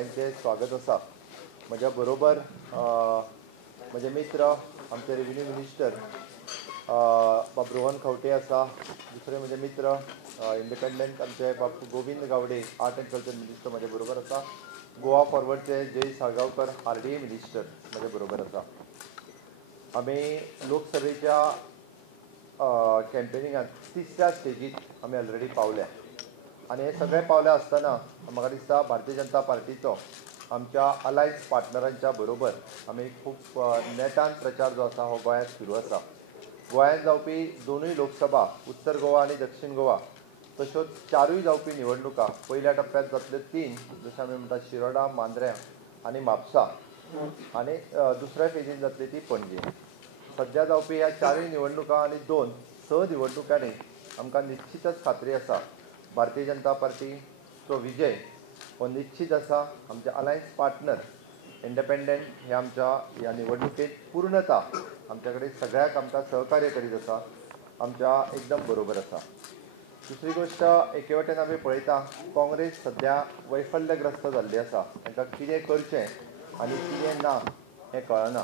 सगळ्यांचे स्वागत असा. माझ्या बरोबर माझे मित्र आमचे रेव्हेन्यू मिनिस्टर बाब रोहन खवटे असा. दुसरे माझे मित्र इंडिपेंडंट आमचे बाब Govind Gawade art and culture minister माझ्या बरोबर असा. गोवा फॉरवर्डचे जय साळगावकर RDA मिनिस्टर माझ्या बरोबर असा. आम्ही लोकसभेच्या कॅम्पेनिंगात 3ऱ्या स्टेजीत आम्ही ऑलरेडी पावल्या आणि हे सगळे पावले असताना म्हाका दिसता भारतीय जनता पार्टीचो आमच्या अलायन्स पार्टनरांच्या बरोबर आम्ही खूप नेटान प्रचार जो आसा हो गोंयांत सुरू आसा. गोंयांत जावपी दोनूय लोकसभा उत्तर गोवा आणि दक्षिण गोवा तश्योच 4य जावपी निवडणुका पयल्या टप्प्यात जातल्यो 3 जशें आमी म्हणटा शिरोडा, मांद्र्या आणि म्हापसा आणि दुसऱ्या फेजीन जातली ती पणजे. सध्या जावपी ह्या 4य निवडणुका आणि 2 निवडणुकांनी आमकां निश्चितच खात्री आसा भारतीय जनता पार्टीचो विजय हो निश्चित आसा. आमचे अलायन्स पार्टनर इंडिपेंडंट हे आमच्या ह्या निवडणुकेत पूर्णता आमच्या कडेन सगळ्याक आमकां सहकार्य करीत आसा, आमच्या एकदम बरोबर आसा. दुसरी गोष्ट एके वटेन आमी पळयता काँग्रेस सध्या वैफल्यग्रस्त जाल्ली आसा. तांकां कितें करचें आनी कितें ना हें कळना.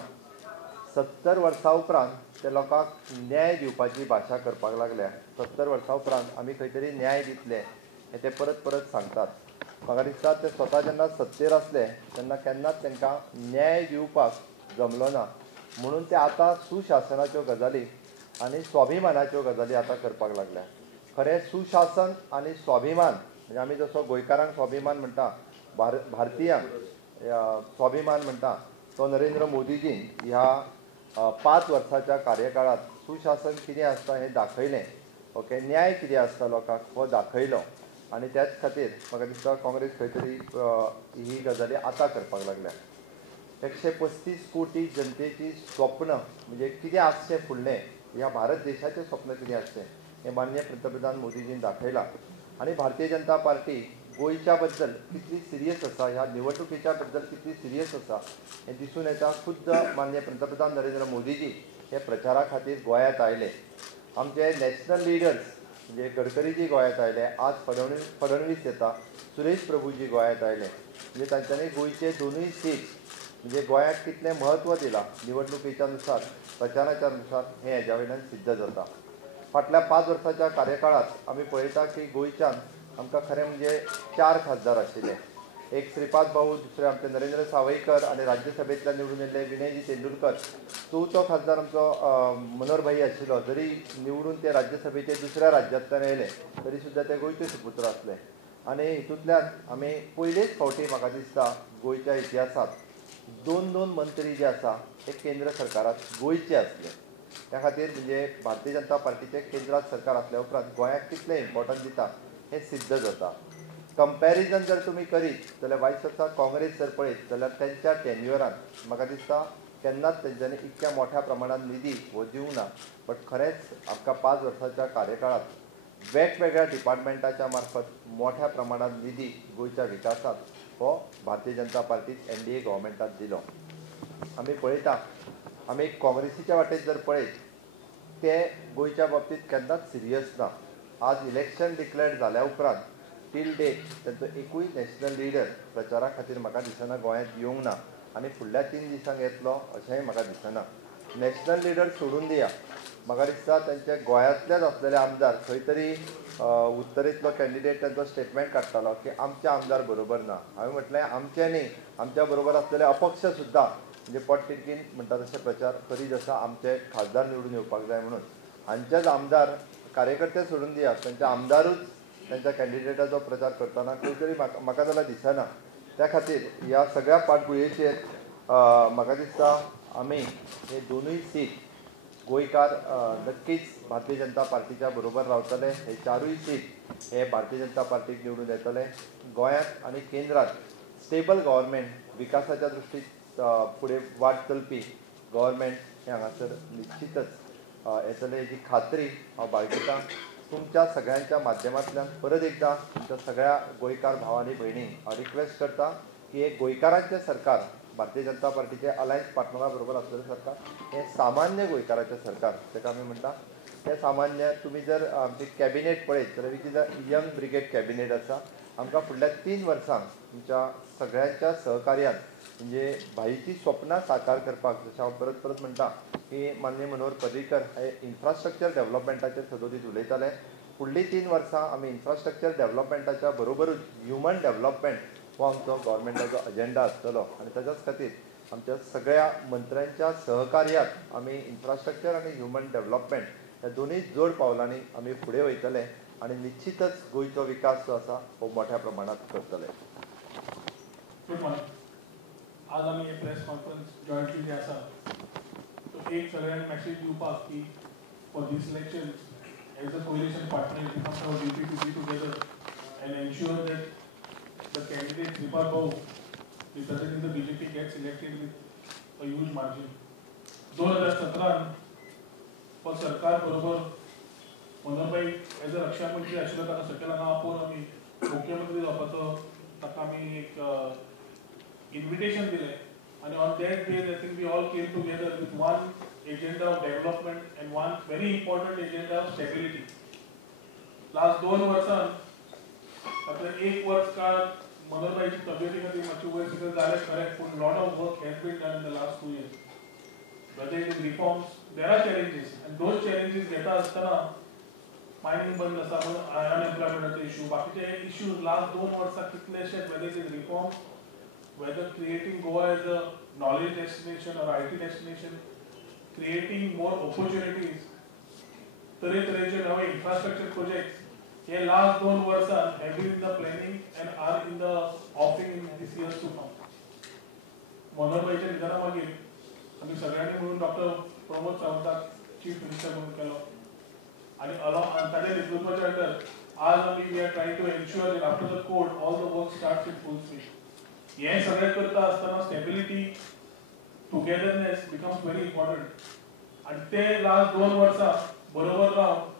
70 वर्सां उपरांत ते लोकांक न्याय दिवपाची भाशा करपाक लागल्या. 70 वर्सां उपरांत आमी खंय तरी न्याय दितले हें ते परत परत सांगतात. म्हाका दिसता ते स्वता जेन्ना सत्तेर आसले तेन्ना केन्नाच तांकां न्याय दिवपाक जमलो ना. म्हणून ते आतां सुशासनाच्यो गजाली आनी स्वाभिमानाच्यो गजाली आतां करपाक लागल्या. खरें सुशासन आनी स्वाभिमान म्हणजे आमी जसो गोंयकारांक स्वाभिमान म्हणटा, भारतीयांक स्वाभिमान म्हणटा, तो नरेंद्र मोदीजीन ह्या 5 वर्साच्या कार्यकाळात सुशासन कितें आसता हें दाखयलें. ओके, न्याय कितें आसता लोकांक हो दाखयलो आनी त्याच खातीर म्हाका दिसता काँग्रेस खंय तरी ही गजाली आतां करपाक लागल्या. 135 कोटी जनतेची स्वप्न म्हणजे कितें आसचें फुडलें, ह्या भारत देशाचें स्वप्न कितें आसचें हें माननीय पंतप्रधान मोदीजीन दाखयलां. आनी भारतीय जनता पार्टी गोंयच्या बद्दल कितली सिरियस आसा, ह्या निवडणुकीच्या बद्दल कितली सिरियस आसा हें दिसून येता. खुद्द माननीय पंतप्रधान नरेंद्र मोदीजी हे प्रचारा खातीर गोंयांत आयले. आमचे नॅशनल लिडर्स म्हणजे गडकरीजी गोंयांत आयले, आज फडणवीस येता, सुरेश प्रभूजी गोंयांत आयले. म्हणजे तांच्यांनी गोंयचे दोनूय सीट म्हणजे गोंयांक कितलें म्हत्व दिलां निवडणुकीच्या नुसार, प्रचाराच्या नुसार हें हेज्या वयल्यान सिद्ध जाता. फाटल्या 5 वर्साच्या कार्यकाळात आमी पळयता की गोंयच्यान आमकां खरें म्हणजे 4 खासदार आशिल्ले. एक श्रीपाद भाऊ, दुसरे आमचे नरेंद्र सावयकर आनी राज्यसभेंतल्यान निवडून येयल्ले विनयजी तेंडुलकर. चवथो खासदार आमचो मनोहर भाई आशिल्लो. जरी निवडून ते राज्यसभेचे दुसऱ्या राज्यांतल्यान येयले तरी सुद्दां ते गोंयचे सुपुत्र आसले. आनी हितूंतल्यान आमी पयलेच फावटी म्हाका दिसता गोंयच्या इतिहासांत 2 मंत्री जे आसा ते केंद्र सरकारांत गोंयचे आसले. त्या खातीर म्हणजे भारतीय जनता पार्टीचे केंद्रांत सरकार आसल्या उपरांत गोंयाक कितलें इम्पॉर्टन्स दिता हें सिद्ध जाता. कंपॅरिजन जर तुमी करीत जाल्यार वायस वर्सा काँग्रेस जर पळयत जाल्यार तेंच्या टेन्युअरांत म्हाका दिसता केन्नाच तेंच्यांनी इतक्या मोठ्या प्रमाणात निधी हो दिवंक ना. बट खरेंच आमकां 5 वर्साच्या कार्यकाळात वेगवेगळ्या डिपार्टमेंटाच्या मार्फत मोठ्या प्रमाणात निधी गोंयच्या विकासात हो भारतीय जनता पार्टीक NDA गव्हर्मेंटात दिलो. आमी पळयता आमी काँग्रेसीच्या वाटेन जर पळयत ते गोंयच्या बाबतींत केन्नाच सिरियस ना. आज इलेक्शन डिक्लेअर्ड जाल्या उपरांत टील डेट तांचो एकूय नॅशनल लिडर प्रचारा खातीर म्हाका दिसना गोंयांत येवंक ना आनी फुडल्या 3 दिसांक येतलो अशेंय म्हाका दिसना. नॅशनल लिडर सोडून दिया, म्हाका दिसता तांचे गोंयांतलेच आसलेले आमदार खंय तरी उत्तरेंतलो कॅन्डिडेट तांचो स्टेटमेंट काडटालो की आमचे आमदार बरोबर ना. हांवें म्हटलें आमचे न्ही, आमच्या बरोबर आसलेले अपक्ष सुद्दां म्हणजे पोटतिडकीन म्हणटा तशें प्रचार करीत आसा आमचे खासदार निवडून येवपाक जाय म्हणून. हांचेच आमदार कार्यकर्ते सोडून दिया, तांचे आमदारूच तांच्या कॅन्डिडेटाचो प्रचार करतना खंय तरी म्हाका जाल्यार दिसना. त्या खातीर ह्या सगळ्या फाटभुंयेचेर म्हाका दिसता आमी हे दोनूय सीट गोंयकार नक्कीच भारतीय जनता पार्टीच्या बरोबर रावतले. हे 4य सीट हे भारतीय जनता पार्टीक निवडून येतले. गोंयांत आनी केंद्रांत स्टेबल गव्हर्मेंट, विकासाच्या दृश्टीन फुडें वाट चलपी गव्हर्मेंट हे हांगासर निश्चितच येतले हेजी खात्री हांव बाळगितां. तुमच्या सगळ्यांच्या माध्यमांतल्यान परत एकदां तुमच्या सगळ्या गोंयकार भाव आनी भयणींक हांव रिक्वेस्ट करता की एक गोंयकारांचें सरकार, भारतीय जनता पार्टीचे अलायन्स पार्टनरा बरोबर आसलेलें सरकार हें सामान्य गोंयकाराचें सरकार ताका आमी म्हणटा. तें सामान्य तुमी जर आमची कॅबिनेट पळयत जाल्यार which is a young brigade cabinet आसा आमकां फुडल्या 3 वर्सांक तुमच्या सगळ्यांच्या सहकार्यान म्हणजे भाईची स्वप्नां साकार करपाक जशें हांव परत परत म्हणटा की माननीय मनोहर पर्रीकर हे इन्फ्रास्ट्रक्चर डेव्हलपमेंटाचेर सदोदीत उलयताले. फुडलीं 3 वर्सां आमी इन्फ्रास्ट्रक्चर डेव्हलपमेंटाच्या बरोबरूच ह्युमन डेव्हलपमेंट हो आमचो गव्हर्मेंटाचो अजेंडा आसतलो आनी ताच्याच खातीर आमच्या सगळ्या मंत्र्यांच्या सहकार्यात आमी इन्फ्रास्ट्रक्चर आनी ह्युमन डेव्हलपमेंट ह्या दोनूय जोड पावलांनी आमी फुडें वयतले आनी निश्चितच गोंयचो विकास जो आसा हो मोठ्या प्रमाणात करतले. आज आम्ही एक प्रेस कॉन्फरन्स जॉईंटली जे आसा तो एक सगळ्यांक मॅसेज दिवपाक की for this election as a coalition partner it becomes our duty to be together and ensure that the candidate Shripad Bhau representing the BJP gets elected with a huge margin. 2017 पर सरकार बरोबर Manoharbhai as a रक्षा मंत्री आशिल्लो ताका सकयल हांगा पळोवन आमी मुख्यमंत्री जावपाचो ताका आमी एक invitation दिले and on that day I think we all came together with one agenda of development and one very important agenda of stability. Last 2 वर्षां आता 1 वर्ष का मनोहरभाईची तब्येती खातीर मातशी वयर सकयल जालें खरें पूण lot of work has been done in the last 2 years. Whether it is reforms, there are challenges and those challenges घेता आसतना मायनिंग बंद आसा म्हणून अनएम्प्लॉयमेंटाचो इश्यू बाकीचे इश्यूज लास्ट 2 वर्सां कितलेशे whether it is reforms, whether creating Goa as a knowledge destination or IT destination, creating more opportunities, तरेतरेचे नवे infrastructure projects हे लास्ट 2 वर्सां have been in the planning and are in the offing in this years to come. मनोहरभाईच्या निधना मागीर आम्ही सगळ्यांनी मिळून doctor Pramod सावंताक चीफ मिनिस्टर म्हणून केलो आणि ताच्या नेतृत्वाच्या अंडर आज आम्ही we are trying to ensure that after the court all the work starts in full speed. हे सगळें करता आसतना stability togetherness becomes very important आणि ते लास्ट 2 वर्सां बरोबर रावन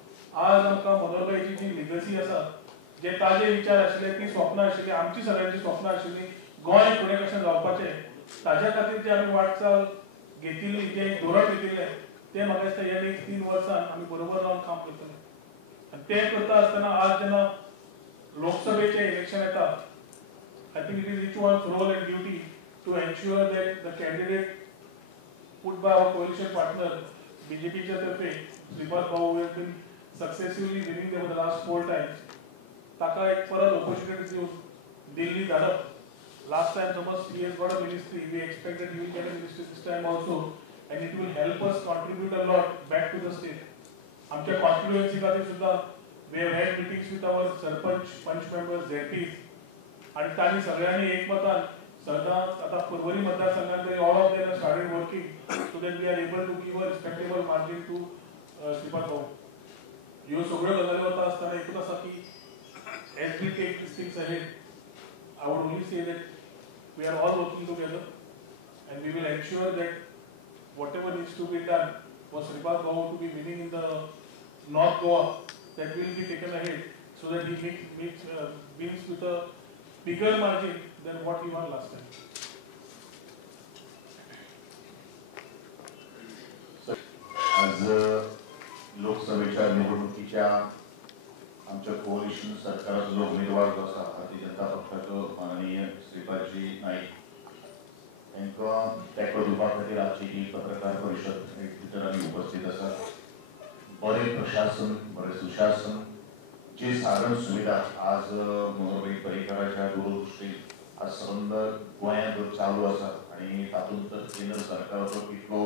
आज आमकां मनोहरभाईची जी लिगसी आसा जे ताजे विचार आशिल्ले ती स्वप्नां आशिल्ली आमची सगळ्यांची स्वप्नां आशिल्ली गोंय फुडें कशें जावपाचें ताज्या खातीर जी आमी वाटचाल घेतिल्ली जे धोरण घेतिल्लें ते म्हाका दिसता ह्या नेक्स्ट 3 वर्सां आमी बरोबर रावन काम करतले आनी ते करता आसतना आज जेन्ना लोकसभेचें इलेक्शन येता I think it is each one's role and duty to ensure that the candidate put by our coalition partner BJP तरफे श्रीपाद भाऊ has been successfully winning over the last 4 times. ताका एक परत opportunity दिवन दिल्ली धाडप last time समज he has got a ministry we expect that he will get a ministry this time also and it will help us contribute a lot back to the state. आमच्या constituency खातीर सुद्धा we have had meetings with our sarpanch पंच members ZPs आणि तांणी सगळ्यांनी एकमतान सदां आता पर्वरी मतदारसंघात तरी all of them started working so that we are able to give a respectable margin to Shripad भाऊ. ह्यो सगळ्यो गजाली वता आसतना एकूच आसा की as we take this things ahead I would only say that we are all working together and we will ensure that whatever needs to be done for Shripad भाऊ to be winning in the north Goa that will be taken ahead so that he wins with a bigger margin than what we won last time. आज लोकसभेच्या निवडणुकीच्या आमच्या कोalition सरकाराचो जो उमेदवार जो आसा भारतीय जनता पक्षाचो माननीय श्रीपादजी नाईक हांकां तेंको दिवपा खातीर आजची ही पत्रकार परिशद भितर आमी उपस्थित आसा. बरें प्रशासन बरें सुशासन जी साधन सुविधा आज मनोहरभाई पर्रीकराच्या दूरदृष्टीन आज संबंध गोंयांत चालू आसा आनी तातूंत केंद्र सरकाराचो कितलो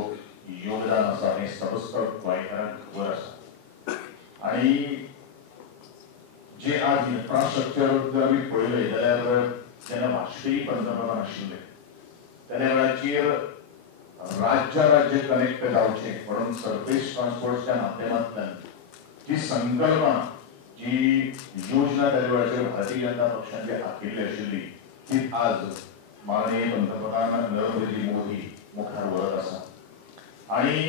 योगदान आसा हें सबस्कळ गोंयकारांक खबर आसा. आनी जे आज इन्फ्रास्ट्रक्चर जर आमी पळयलें जाल्यार जेन्ना वाजपेयी पंतप्रधान आशिल्ले त्या वेळाचेर राज्य कनेक्ट जावचें म्हणून सरफेस ट्रान्सपोर्टच्या माध्यमांतल्यान जी संकल्पना जी योजना त्या वेळाचेर भारतीय जनता पक्षान जी आखिल्ली आशिल्ली ती आज माननीय पंतप्रधान नरेंद्रजी मोदी मुखार व्हरत आसा. आनी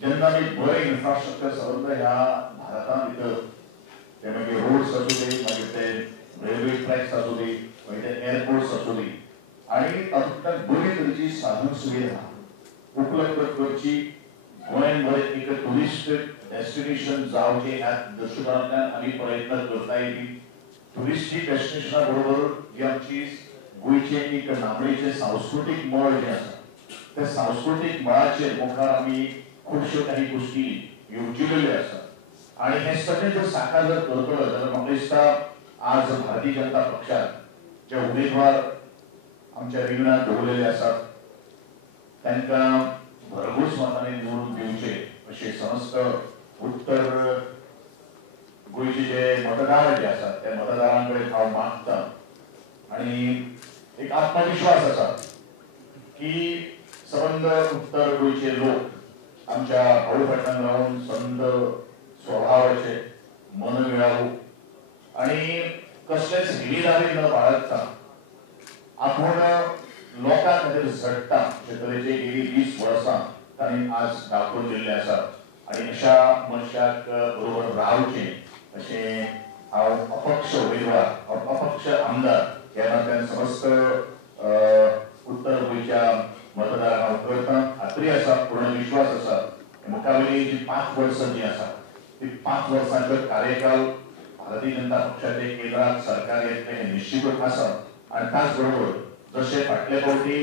जेन्ना आमी बरें इन्फ्रास्ट्रक्चर संबंद ह्या भारतां भितर ते मागीर रोड्स आसूं दी मागीर ते रेल्वे ट्रॅक्स आसूं दी मागीर ते एअरपोर्ट्स आसूं दी आनी तातूंतल्यान बरी तरेची साधन सुविधा उपलब्ध करची गोंयांत बरें एक टुरिस्ट डेस्टिनेशन जावचें ह्या दृश्टिकोनांतल्यान आमी प्रयत्न करताय बी टुरिस्टची डेस्टिनेशना बरोबर जी आमची गोयचे एक नामनेचे सांस्कृतिक मळ जे आसा त्या सांस्कृतिक मळाचेर मुखार आमी खुबश्यो काही गोष्टी येवजिल्ल्यो आसा आणि हे सगळे जर साकार जर करतलो जाल्यार म्हाका दिसता आज भारतीय जनता पक्षात जे उमेदवार आमच्या रिंगणात दवरलेले आसात तांकां भरघोस मतांनी निवडून दिवचे अशें समस्त उत्तर गोंयचे जे मतदार जे आसात त्या मतदारां कडेन हांव मागतां आणि एक आत्मविश्वास आसा की संबंद उत्तर गोंयचे लोक आमच्या भाऊ फाटल्यान रावन संद स्वभावाचे मनमिळावू आणि कसलेच हिरीदारी न बाळगता आपण लोकां खातीर झडटा अशे तरेचे गेली 20 वर्सां तांणी आज दाखोवन दिल्ले आसा आणि अशा मनशाक बरोबर रावचे अशें हांव अपक्ष उमेदवार अपक्ष आमदार ह्या नात्यान समस्त उत्तर गोंयच्या मतदारांक हांव करतां खात्री आसा पूर्ण विश्वास आसा मुखावेली जी 5 वर्सां जी आसा ती 5 वर्सांचो कार्यकाल भारतीय जनता पक्षाचे केंद्रात सरकार येतले हे निश्चितच आसा आणि त्याच बरोबर जशे फाटले फावटी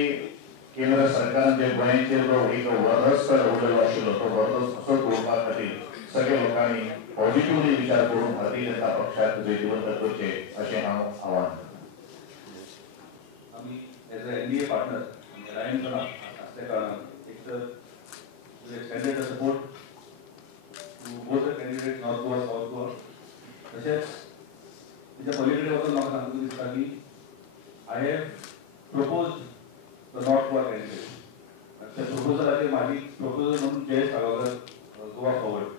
केंद्र सरकारान जे गोंयचेर जो एक वरदस्त दवरलेलो आशिल्लो तो वरदस्त असो दवरपा खातीर सगळे लोकांनी पॉझिटिव्हली विचार करून भारतीय जनता पक्षाक जैतवंत करचे अशें हांव आव्हान करतां. आम्ही as a NDA partner line करणार असल्या कारणान एक तर extended support to both the candidate north Goa south Goa तशेंच त्याच्या पलीकडे वचून म्हाका सांगूंक दिसता की I have proposed the north Goa candidate त्या प्रपोजलाचेर म्हाजी प्रपोजल म्हणून जयेश साळगांवकर गोवा फॉरवर्ड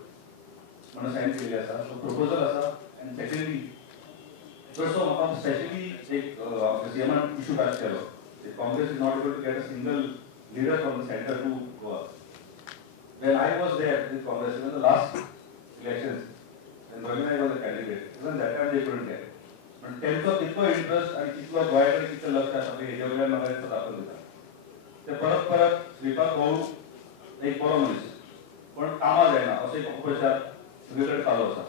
म्हणून सायन केल्ली आसा तो प्रपोजल आसा आनी सेकंडली तसो म्हाका स्पेशली एक सीएमान इशू टच केलो Congress is not able to get a single leader from the centre to Goa when I was there with Congress in the last elections and Ravina was a candidate even that time they couldn't get but त्यांचा कितलो interest आणि कितलो गोंयाकडे कितलं लक्ष आसा ते हेजे वयल्यान म्हाका दिसता दाखोवन दिता ते परत परत श्रीपाद भाऊ एक बरो मनीस पण कामां जायना असो एक अपप्रचार सगळे कडेन चालू आसा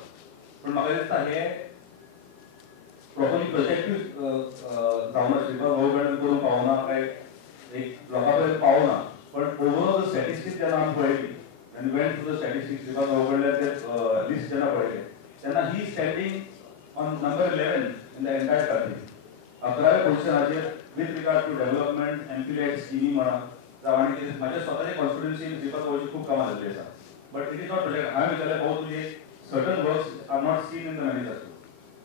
पण म्हाका दिसता हे प्रॉपरली प्रोजेक्टीव जावना श्रीपाद भाऊ कडेन करून पावना काय एक लोकां पर्यंत पावना पण ओवरऑल स्टॅटिस्टिक्स जेन्ना आमी पळयली and went to the statistics because overall the list jenna padile then he is standing on number 11 in the entire country 11 position aje with regard to development MPLAD scheme mana आणि ते माझ्या स्वतःच्या confidence in Shripad भाऊची खूप कामं झालेली आसा but it is not project हांवें विचारलें भाऊ तुजे certain works are not seen in the manifesto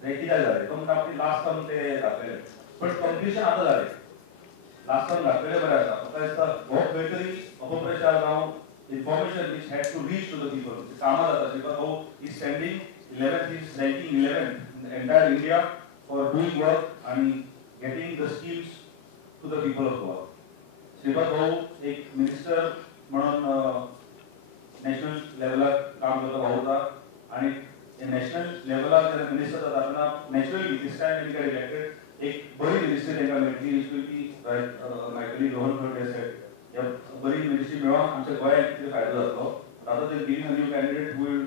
ते कित्याक जालें तो म्हणटा आपली लास्ट टर्म ते घातलेले बट कंप्लिशन आतां जालें लास्ट टर्म घातलेले बरें आसा म्हाका दिसता हो खंय तरी अपप्रचार जावं information which had to reach to the people. Kamala Bhau is standing 11th, he is ranking 11th in the entire India for doing work and getting the schemes to the people of Goa. Sripad Bhau एक minister म्हणून national level काम करता भाऊ होता आणि national level जर minister जाताना naturally this time when he got elected एक बरी ministry त्यांना मेळटली which will be my colleague Rohan Khadge said या बरी मिनिस्ट्री मेळोन आमच्या गोंयाक कितें फायदो जातलो rather than being a new candidate who will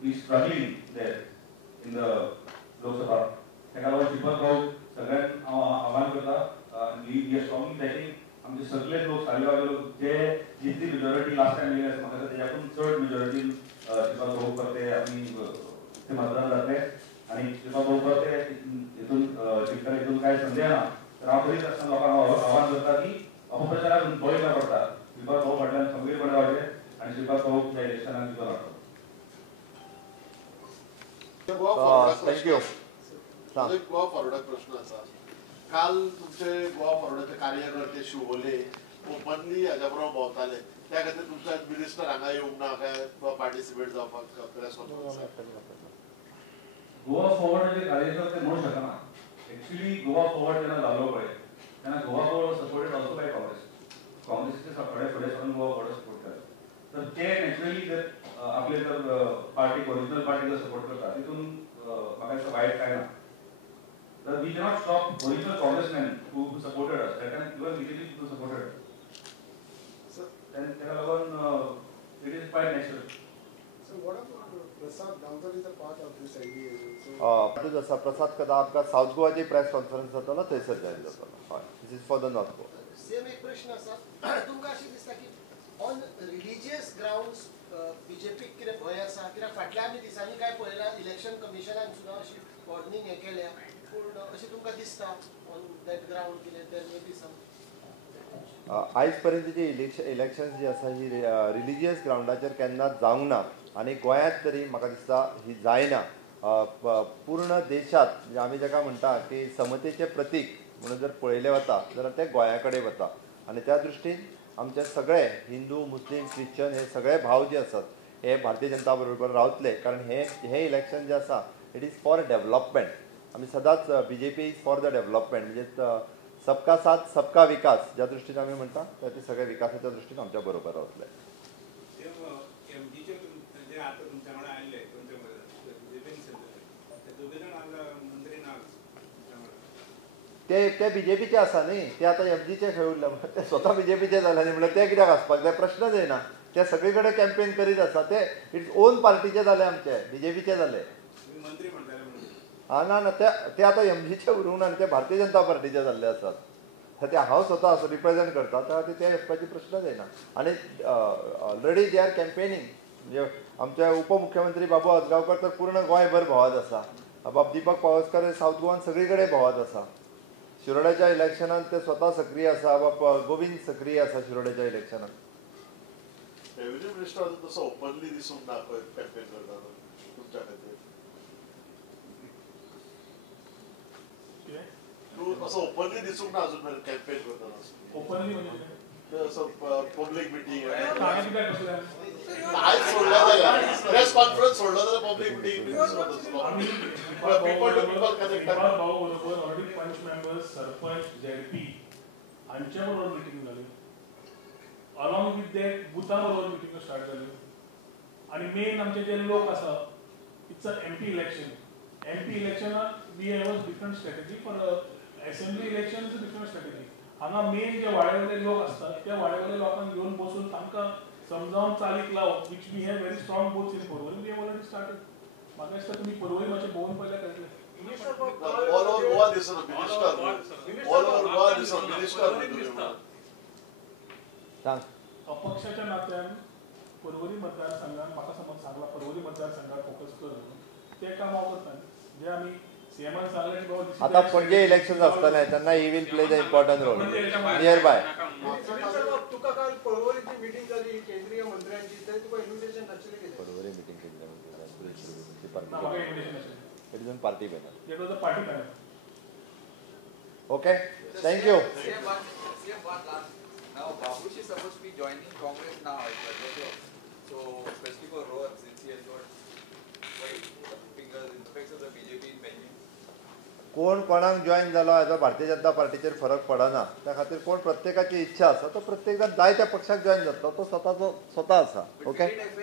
be struggling there in the Lok Sabha ताका लागून श्रीपाद भाऊ सगळ्यांक हांव आव्हान करता वी आर स्ट्रॉंगली बॅकिंग आमचे सगळे लोक साले वाले लोक जे जितली मेजॉरिटी लास्ट टायम येयली म्हाका दिसता तेच्याकून चड मेजॉरिटीन श्रीपाद भाऊ परते आमी ते मतदान जातले आनी श्रीपाद भाऊ परते हितून जिखता हितून कांय संदेह ना तर हांव तरी आसतना लोकांक आव्हान करता की अपप्रचाराक बळी न पडटा श्रीपाद भाऊ फाटल्यान खंबीरपणे रावचे आनी श्रीपाद भाऊ ह्या इलेक्शनाक जिखून हाडटलो. थँक्यू. गोवा फॉरवर्डाक प्रश्न आसा काल तुमचे गोवा फॉरवर्डाचे कार्यकर्ते शिवोले ओपनली हाज्या बरोबर भोंवताले त्या खातीर तुमच्या मिनिस्टर हांगा येवंक ना काय पार्टिसिपेट जावपाक प्रेस कॉन्फरन्साक गोवा फॉरवर्डाचे कार्यकर्ते म्हणू शकना एक्चुअली गोवा फॉरवर्ड जेन्ना जाल्लो पळय तेन्ना Goa forward supported also by काँग्रेसचे थोडे सोडून गोवा फॉरवर्ड सपोर्ट करतात तर ते नॅचरली जर आपले जर पार्टी ओरिजिनल पार्टी जर सपोर्ट करता तितून म्हाका दिसता वायट काय ना तर we cannot stop original Congressman who supported us that can even BJP who supported तेका लागून it is quite natural. So what about the Prasad Damdar is a part of this idea. So तातूंत आसा प्रसाद कदा आमकां south गोवाची press conference जातलो थंयसर join जातलो हय this is for the north Goa same एक प्रश्न आसा तुमकां अशें दिसता की ऑन रिलिजियस ग्राउंड्स बीजेपीक कितें भंय आसा कित्याक फाटल्या आमी दिसांनी काय पळयला इलेक्शन कमिशनान सुद्दां अशी वॉर्निंग हें केल्या पूण अशें तुमकां दिसता ऑन दॅट ग्राउंड कितें देर मे बी सम आयज पर्यंत जी इलेक्शन्स जी आसा ही रिलिजियस ग्राउंडाचेर केन्नाच जावंक ना आनी गोंयांत तरी म्हाका दिसता ही जायना पूर्ण देशात म्हणजे आमी जाका म्हणटा की समतेचें प्रतीक म्हणून जर पळयलें वता जाल्यार तें गोंया कडेन वता आनी त्या दृश्टीन आमचे सगळे हिंदू मुस्लीम ख्रिश्चन हे सगळे भाव जे आसात हे भारतीय जनता बरोबर रावतले कारण हे इलेक्शन जे आसा इट इज फॉर डेव्हलपमेंट आमी सदांच BJP is for the development म्हणजे सबका साथ सबका विकास ज्या दृश्टीन आमी म्हणटा ते सगळे विकासाच्या दृश्टीन आमच्या बरोबर रावतले ते BJPचे आसा न्ही ते आतां MGचे खंय उरले ते स्वता BJPचे जाले न्ही म्हणल्यार ते कित्याक आसपाक जाय प्रश्नच येना ते सगळे कडेन कॅम्पेन करीत आसा ते इट्स ओन पार्टीचे जाले आमचे BJPचे जाले ना ते आतां MGचे उरूंक ना ते भारतीय जनता पार्टीचे जाल्ले आसात ते हांव स्वता रिप्रेझेंट करता त्या खातीर ते येवपाची प्रश्नच येना आनी ऑलरेडी दे आर कॅम्पेनींग म्हणजे आमचे उपमुख्यमंत्री बाबू आजगांवकर तर पूर्ण गोंयभर भोंवत आसा बाब दीपक पावसकर सावथ गोवान सगळी कडेन भोंवत आसा शिरोड्याच्या इलेक्शनात ते स्वता सक्रीय आसा बाप गोविंद सक्रीय आसा शिरोड्याच्या इलेक्शनात रेव्हेन्यू मिनिस्टर तसं ओपनली दिसून दाखव कॅम्पेन करता तुमच्या खातीर तू असं ओपनली दिसून ना अजून कॅम्पेन करताना ओपनली म्हणजे असं पब्लिक मिटिंग काय कसलं काय सोडला जायला प्रेस कॉन्फरन्स सोडला जाल्यार पब्लिक मिटिंग आम्ही people to people connect भाऊ बरोबर ऑलरेडी पंच मेंबर्स सरपंच ZP हांच्या बरोबर मिटिंग जाली अलॉंग विथ दॅट बुथा बरोबर मिटिंग स्टार्ट जाली आणि मेन आमचे जे लोक आसा it's a MP election we have a different strategy for assembly election is a different strategy हांगा मेन जे वाड्यावयले लोक असतात त्या वाड्यावयल्या लोकांक घेवन बसून तांकां समजावन चालीक लावप which we have very strong booths in Porvorim we have already started म्हाका दिसता तुमी पर्वरी मातशें भोंवून पळयल्यार कळटलें ऑल ओव्हर गोवा दिसना मिनिस्टर ऑल ओव्हर गोवा दिसना मिनिस्टर सांग अपक्षाच्या नात्यान पर्वरी मतदारसंघात म्हाका समज सांगला पर्वरी मतदारसंघात फोकस कर ते काम हांव करता जे आमी सीएमान सांगलें की बाबा आता पणजे इलेक्शन आसतले तेन्ना he will play the important role nearby तुका काल पर्वरीची मीटिंग जाली केंद्रीय मंत्र्यांची थंय तुका इन्व्हिटेशन नाशिल्लें कितें बरोबर मीटिंग केली म्हाका इन्व्हिटेशन आशिल्लें इट इज पार्टी पॅनल देट was a party panel okay thank you Now, Babushi is supposed to be joining Congress now, so especially for Rohan, since he has got quite fingers in the effects of the BJP in Benjamin. कोण कोणाक join जालो हाजो भारतीय जनता पार्टीचेर फरक पडना त्या खातीर कोण प्रत्येकाची इच्छा आसा तो प्रत्येक जाण जाय त्या पक्षाक जॉईन जातलो तो स्वता आसा ओके